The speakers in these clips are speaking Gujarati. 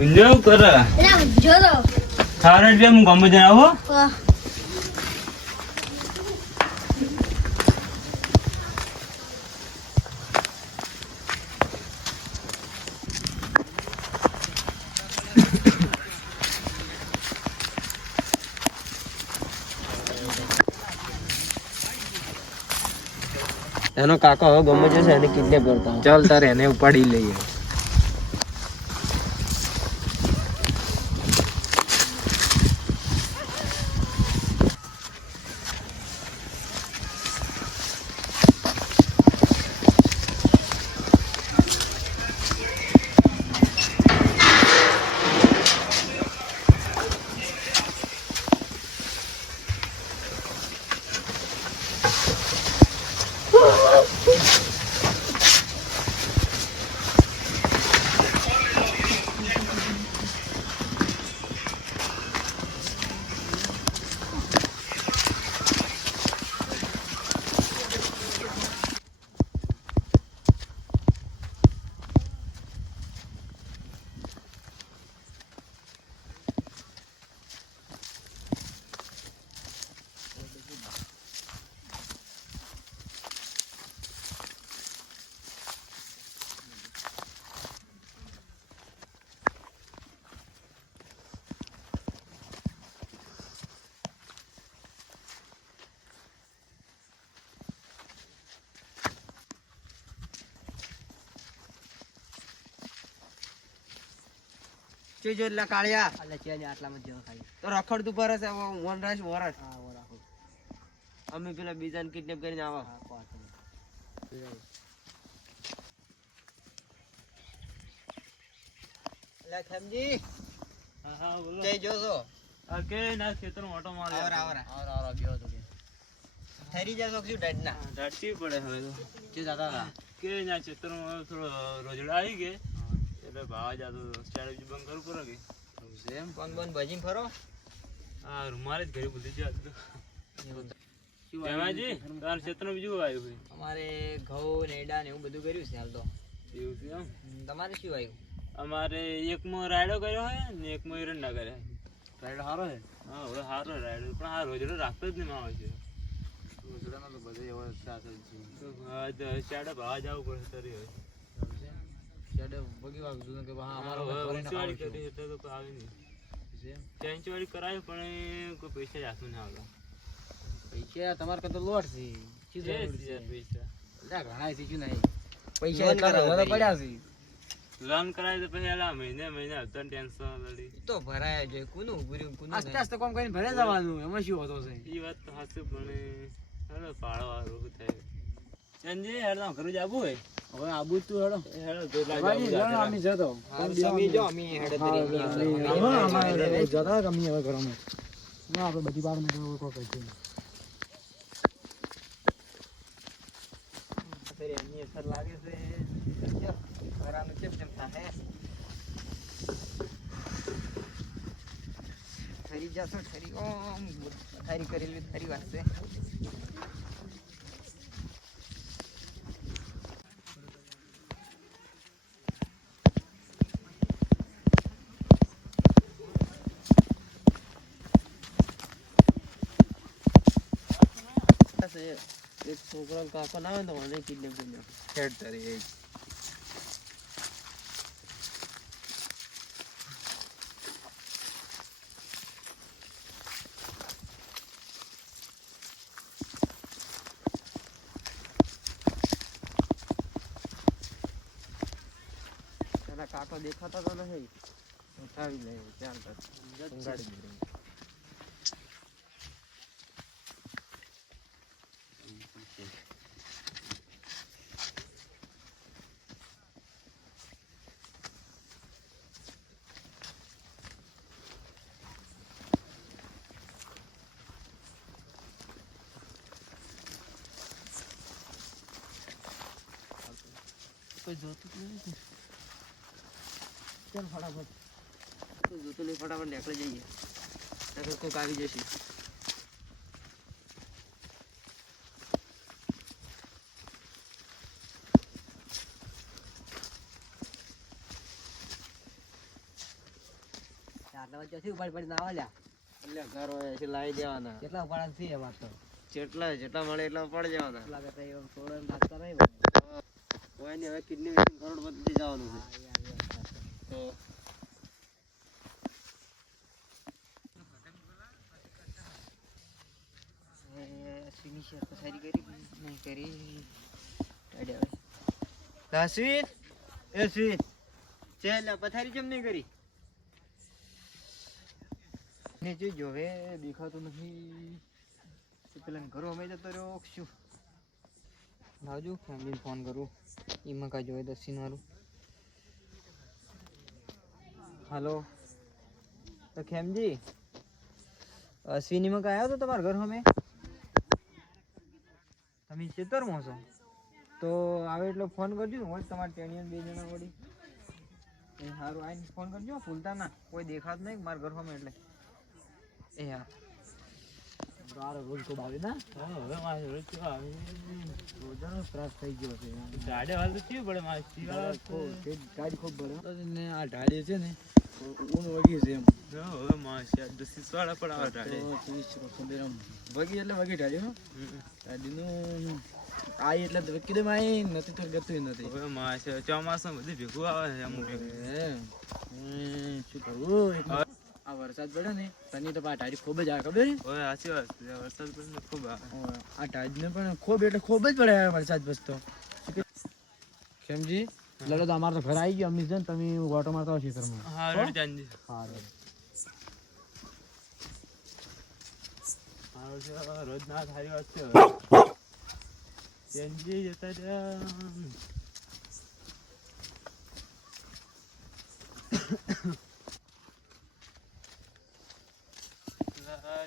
ઊંધો કર. જો તો હું ગમે ત્યાં આવો. એનો કાકો હવે ગમે જશે એને કિડનેપ કરતા ચાલ તારે એને ઉપાડી લઈએ. ચેજો એટલે કાળિયા. એટલે ચેજ આટલામાં જેવો ખાલી તો રખડતું પર હશે વન રાશ વરસ હા વરાખો અમે પેલા બીજાને કિડનેપ કરીને આવા. એટલે ખમજી. હા હા બોલો. જય જોસો આ કે ના ખેતર ઓટો મારે આવરા આવરા. આવરા આવરા ગયો તો કે. ઠરી જશો શું ડાડના ડડતી પડે હવે તો. જે દાદા. કે ના ખેતરમાં થોડો રોજડા આવી ગયે. એટલે ભાવા જાતો સ્ટાઇલ બીજું બંધ કરવું પડે કે? એમ? પગ બંધ ભજીને ફરો. આ રૂમારે જ ઘરે ભૂલી જાત એમાજી તાર ક્ષેત્રમાં બીજું આવ્યું ભાઈ અમારે ઘઉં નેડા ને એવું બધું કર્યું છે હાલ તો. એવું છે એમ? તમારે શું આવ્યું? અમારે એકમાં રાયડો કર્યો હોય ને એકમાં એરંડા કર્યા રાયડો સારો છે? હા હવે સારો રાયડો. પણ આ રોજડો રાખતો જ નહીં આવે છે. રોજડાનો તો બધે એવો સાસ જ છે. તો આ તો ચાડે ભાવા જવું પડે તરી હોય શેડે ભગી વાગ જોયું કે હા અમારો ઊંચીવાળી કરી એટલે તો કોઈ આવી નહીં. ટેન્ચવાળી કરાવી પણ કોઈ પૈસા જ હાથમાં ના આવતા પૈસા તમારે કરતો લોટ છે. પૈસા. ઘણા છે શું નહીં. પૈસા પડ્યા છે. લોન કરાય તો પછી એલા મહિને મહિને હપ્તા ટેન્શન લડી. તો ભરાય છે. કોનું ઉભું કુનું આસ્તે આસ્તે કોમ કરીને ભરે જવાનું. એમાં શું હોતો છે? એ વાત તો સાચું પણ હેલો પાડો વાળું થાય. સંજય હેડો ઘરે જ આવવું હોય? હવે આબુ તું હેડો. હેડો તો લાગી જાવું અમે જતો. જો અમે હેડે જતા અમે હવે ઘરમાં ના આપણે બધી બાર મેં કોઈ કહે છે એમની અસર લાગે છે. ઘરાનું કેમ કેમ થાહે ઠરી જશો ઠરી ઓમ ઠરી કરેલી ઠરી વાગશે એક છોકરા કાકો ના આવે તો મને કિડનેપ કરી નાખે. હેડ તારી એ. કાકો દેખાતા તો નથી. ઉઠાવી લે ચાલ ઊંઘાડી કોઈ જોતું જ નથી ચાલ ફટાફટ? કોઈ જોતું નહીં ફટાફટ નીકળી જઈએ. નકર કોઈક આવી જશે. વાત તો જેટલા જેટલા મળે એટલા ઉપાડી જવાના લાગે તો એમ થોડો એમ લાગતા નહીં કોઈ નહીં હવે કિડની વેચીને કરોડપતિ જવાનું છે. તો અશ્વિની શેર કરી નહીં કરી અશ્વિન એ અશ્વિન ચાલ પથારી કેમ નહીં કરી? ને જોજો હવે દેખાતું નથી. પેલા ઘરો અમે જતો રહ્યો શું લાવજો ફેમિલીને ફોન કરું. એમાં કાંઈ જોઈએ દર્શન મારું હલો. તો ખેમજી અશ્વિનીમાં કાંઈ આવ્યો તો તમારા ઘર અમે તમે ખેતરમાં છો તો આવે એટલે ફોન કરજો. હોય તમારે ટેણીયન બે જણા વળી. એ સારું આવીને ફોન કરજો. ભૂલતા ના કોઈ દેખાત નહીં મારા ઘર અમે એટલે. એ હા. રોજ આવે ના? હવે મારે રોજ આવે? રોજાનો ત્રાસ થઈ ગયો છે. ગાડી હાલ તો થયું પડે મારે ગાડી ખૂબ બળે ને આ ઢાળી છે ને. ઊન વગી છે એમ. હવે તો પણ આવે વગી એટલે વગી ઢાળી હો. ઢાળીનું આઈ એટલે તો કીધું આઈ નથી તો ગતું નથી. હવે મારે છે ચોમાસામાં બધું ભેગું આવે છે અમુક શું કરવું? આ વરસાદ પડે ને તને તો આ ઢાળી ખૂબ જ આવે ખબર છે? હવે સાચી વાત છે. વરસાદ પડે ને ખૂબ આવે. ઓય, આ ઢાળીને પણ ખૂબ એટલે ખૂબ જ પડે વરસાદ બસતો કેમજી લડો તો અમારે તો ઘર આવી ગયો અમીશ ને તમે ઓટો મારતા હોય ખેતરમાં હા રેડી જાનજી હા હવે રોજ ના સારી વાત છે જતા રહ્યા આ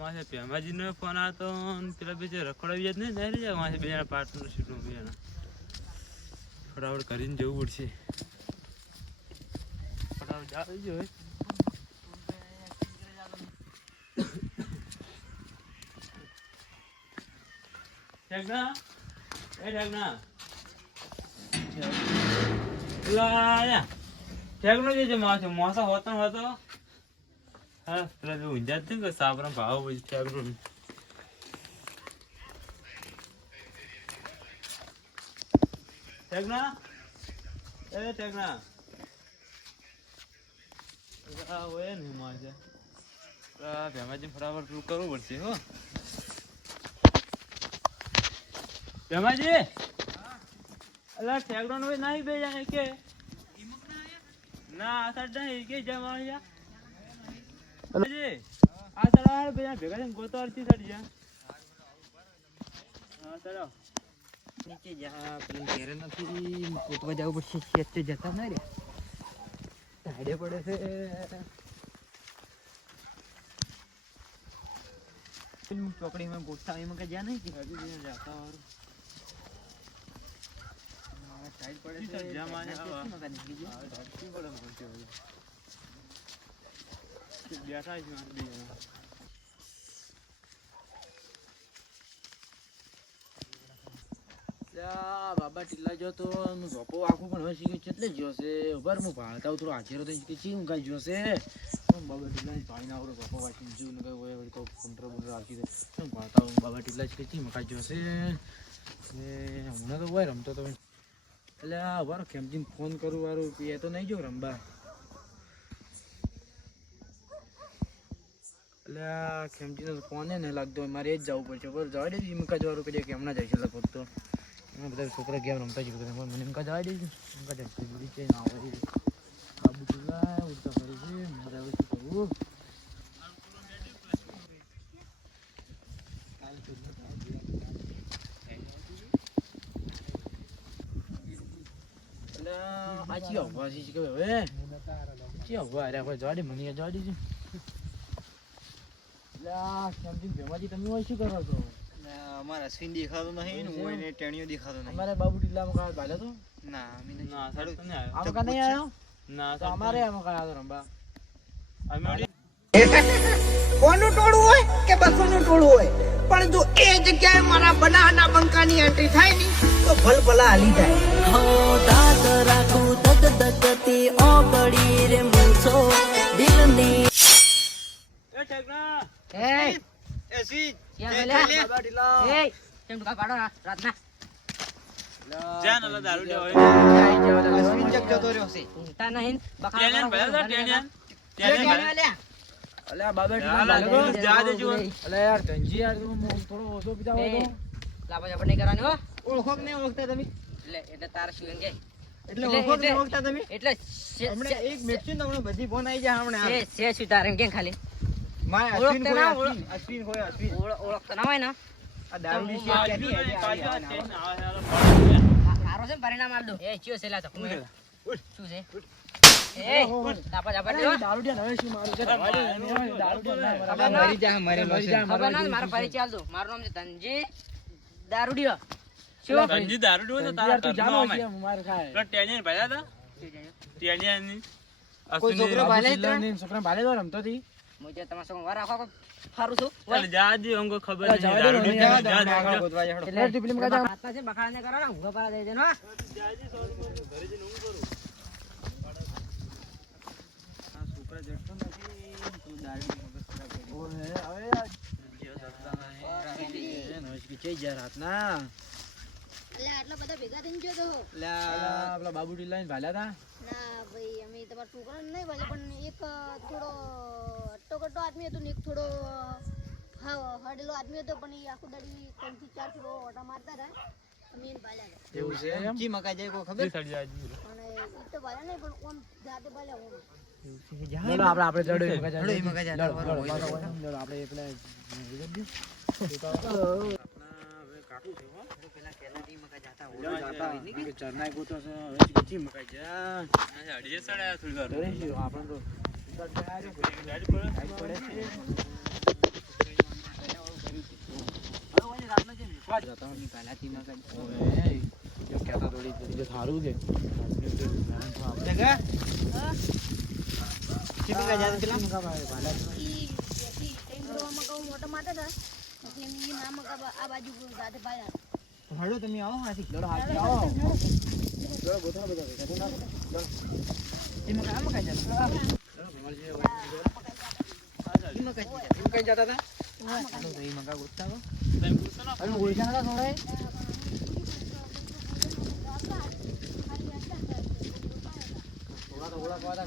માસે પેમાજી નો ફોન આવતો પેલા બીજે રખડાવી જાય નહીં નહીં જાય માસે બે જણા પાર્ટનરશીપનું બે જણા ફટાફટ કરીને જવું પડશે. ફટાફટ જાવ જોઈએ ઠેકના એ જે છે, માસે હોતો હોતો? હા પેલા જે ઊંઝા જ કે સાબરા ભાવ પછી ઠેકનો ઠેકના એ ઠેકના આ હોય ને માજા આ ભેમાજી ફટાફટ પેલું કરવું પડશે હો ભેમાજી અલા ઠેકડો નો નહીં બે જાય કે ના આ સાઈડ નહીં કે જમા આ બે ભેગા થઈને ગોતો અરથી સાઈડ જા. હા તળાવ નીચે જા પેલું ઘેરે નથી પોતવા જવું પડશે ખેતરે જતા ના રે. ઢાળે પડે છે. પેલું ચોકડીમાં ગોઠતા એમાં કઈ જ્યાં નહીં કે? હજુ જતા વાળું હા, પડે છે. ટાઈટ આવા. પડે. બેઠા છે બાબા ટીલા જો તો ઝોપો આખું પણ હવે શીખે એટલે જ્યો છે. ઊભા હું આવું, થોડો હાજરો થઈ કે ચી ઊંઘાઈ જ્યો છે. બાબા ટીલા ભાઈને આવડો, ઝોપો વાંચી જુ ને કઈ હોય તો કુંટર બુંટર રાખી દે ભાળતા આવું બાબા ટીલા જ કે ચી મકાઈ જ્યો હમણાં તો હોય રમતો તમે એટલે આ ઊભા કેમ ફોન કરું, વારું, એ તો નહીં જો રમવા. એટલે આ ખેમજીનો ફોન ને લાગતો મારે જ જવું પડશે. બરાબર જવા દેજો એમ વાળું કે કે હમણાં તો. બધા છોકરા ગેમ રમતા. મને એમ જવા દેજો એમ કા જશે છે ના હોય. બધું લાય ઉડતા ફરે છે. એટલે આ ભેમાજી તમે હોય શું કરો છો? અમારા અશ્વિન દેખાતો નહીં હું એને ટેણીઓ દેખાતો નહીં. અમારે બાબુ ટીલામાં કાળ ભાલ્યો તો ના અમે નહીં ના સર તો આવ્યો. આ મકા નહીં આવ્યો ના તો અમારે આ મકા આવ્યો રંબા અમે કોનું ટોળું હોય કે બસોનું ટોળું હોય? પણ જો એ જગ્યાએ મારા બનાના બંકાની એન્ટ્રી થાયની તો ભલ ભલા હાલી જાય. એ અશ્વિન ક્યાં લે, ગયેલા? એ કેમ ટૂંકા પાડો રાતના જ્યાં નલા દારૂ દેવા અશ્વિન ચક જતો રહ્યો છે ઊંઘતા નહીં ટેણિયન ભર્યા હતા, ટેણિયન. ટેણિયન ટેણિયન અલે બાબા ટીલા હાલા, ભાલ્યો તો? જા. જા દેજો. અલે યાર ધનજી યાર થોડો ઓછો પીતા હોય તો લાભ જબર નહીં કરવાની હો ઓળખો કે નહીં ઓળખતા તમે એટલે એટલે તારે શું એમ કે એટલે એટલે- ઓળખો કે ઓળખતા તમે એટલે હમણાં એક મિનિટ તમને હમણાં બધી ફોન આવી જાય હમણાં છે છે શું તારે કેમ ખાલી માય અશ્વિન ઓળખતો ના હોય ને? આ શેર છે પરિણામ આલ દો એ ચિયો શું છે? એ તાપા દારૂડિયા હવે શું મારું છે? દારૂડિયા જા, મરેલો છે. ના? પરિચય આલ દો મારું નામ છે ધનજી દારૂડિયો. શું ધનજી દારૂ તો તારા તું ઘરનો છે, મારે ખાય. પેલા ટેણિયન ભર્યા હતા? ટેણિયનની. કોઈ છોકરો ભાલે બાબુ ભાલે તો રમતો હતી. મુજે તમારા સંગ વાર રાખો સારું છું ચાલ જા જી, ખબર નહીં. જવા દે, દારૂ મને દેવો, જવા દો, જા, હમણાં જા, આગળ જા. ગોતવા જાય, હેડો. એટલે ટીપલી માં કાઢા. હાથમાં છે બખાડા કરો ને ઊંઘો પાડા દઈ દેનો હા. આ છોકરા જડતો નથી, તું દારૂડી મગજ ખરાબ કરી. ઓય, હવે આ એ નવશકી છે યાર રાતના. એટલે આટલા બધા ભેગા થઈને ગયો તો લે આ અલા, પેલા બાબુ ટીલાને ભાલ્યા તા. ના ભાઈ અમે તમારા છોકરાને નહીં બોલે પણ એક થોડો હટ્ટો કટ્ટો આદમી હતો ને એક થોડો હા હડેલો આદમી હતો પણ એ આખું દાડી ત્રણથી ચાર થોડો ઓટા મારતા હતા. અમે એને ભાલ્યા હતા. એવું છે એમ? ઊંચી મકાઈ જાય કોઈ ખબર? સડી અને એ તો ભાલ્યા નહીં પણ ઓમ જાતે ભાલ્યા ઓમ આપણે આપણે ચડો, છે. પેલા જાતા હોય. જાતા. કે? ચરનાઈ ગોતો છે, હવે જા. અડીએ સડ્યા થોડી વાર. આપણે તો કહું મોટો ના મકા હળો તમે આવો હાથી ચલો હાથી આવો. ચલો ગોઠવા બધા ભેગા. એ મકાઈ આ મકાઈ જાતા? ઈ મકાઈ જાતા. હતા તો. તમે ને. અરે ઓળખ્યા નતા થોડા થોડા તો ઓળખવા હતા.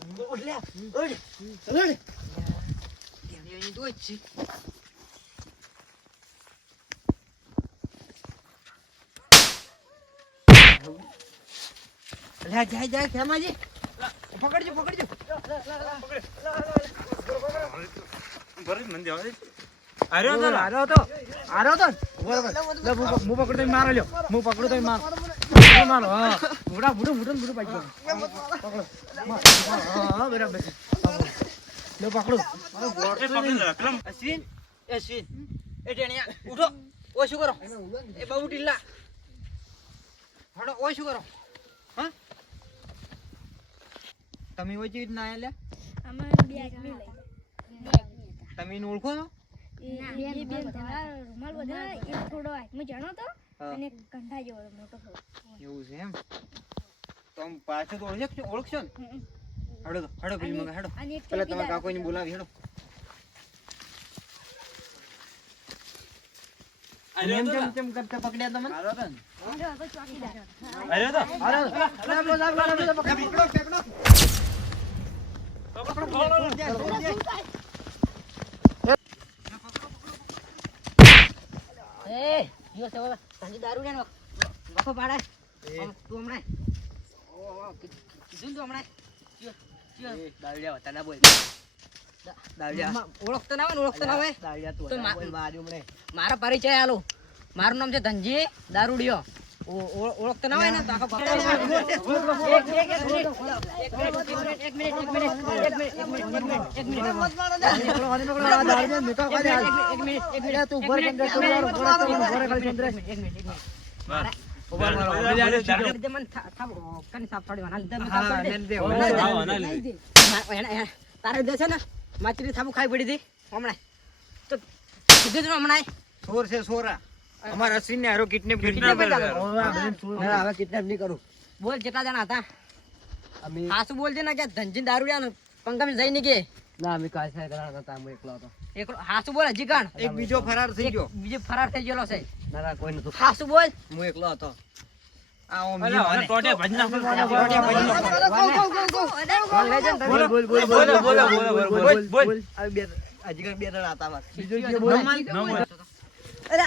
ત્યાં અહીં તો જ છે લે જાય જાય ખેમાજી પકડજો પકડજો ભરી જ મંદી આવે છે. આર્યો હતો ને? તો આર્યો તો હું પક- તો મારો લ્યો હું પકડું તો મારો પકડો મારો હા મોટા મોટું મોટું મોટું પાછી પકડો તમે ના અમે બે લઈ તમે ઓળખો છો થોડો હાથમાં જણો એવું છે એમ? તો પાછો તો ઓળખ ઓળખશો ને? હડો તો હડો પેલી મંગા હડો. પેલા. તમારા કાકોઈને બોલાવી હેડો. દારૂ ને. વખો પાડે. તું. હમણાં. કીધું તું હમણાં. દાવડિયા હતા ના બોલ દાવડિયા ઓળખતો ના હોય ને ઓળખતો ના હોય દાવડિયા તું તો હતા મા- બોલ માર્યું મને મારા પરિચય આલો મારું નામ છે ધનજી દારૂડિયો ઓળખતો ના હોય ને તો આખો પકડી લે. એક- એક- એક મિનિટ. એક મિનિટ, એક મિનિટ, એક મિનિટ, એક મિનિટ, એક મિનિટ, એક મિનિટ, એક મિનિટ, એક મિનિટ. એક મિનિટ, એક મિનિટ, તું ઊભો રહે, એક મિનિટ, એક મિનિટ, દે. દે તારે લીધે છે ને? માછલી ખાઈ પડી હતી હમણાં. તો કીધું તું હમણાં સોર છે સોરા. અમારા અશ્વિન ને હારો કિડનેપ. ના, હવે કિડનેપ નહીં કરું. બોલ કેટલા જણા હતા? સાસુ બોલજે ને કે દારૂ દારૂડિયા પંકજ જઈ નહીં કે ના અમે કાલ સાહેબ હતા હું એકલો હતો. એકલો સાસુ બોલ હજી કાણ? એક બીજો ફરાર થઈ ગયો. બીજો ફરાર થઈ ગયેલો છે. ના ના કોઈ નતું હાસુ બોલ હું એકલો હતો આ ઓમ અરે, યો આને આને. ટોટિયા ભાજી નાખો. બોલ બોલ બોલ બોલો, બોલો, બોલો, બોલો, બોલ, બોલ. હવે બે હજી કઈ બે જણા હતા અમારે નમન. અરે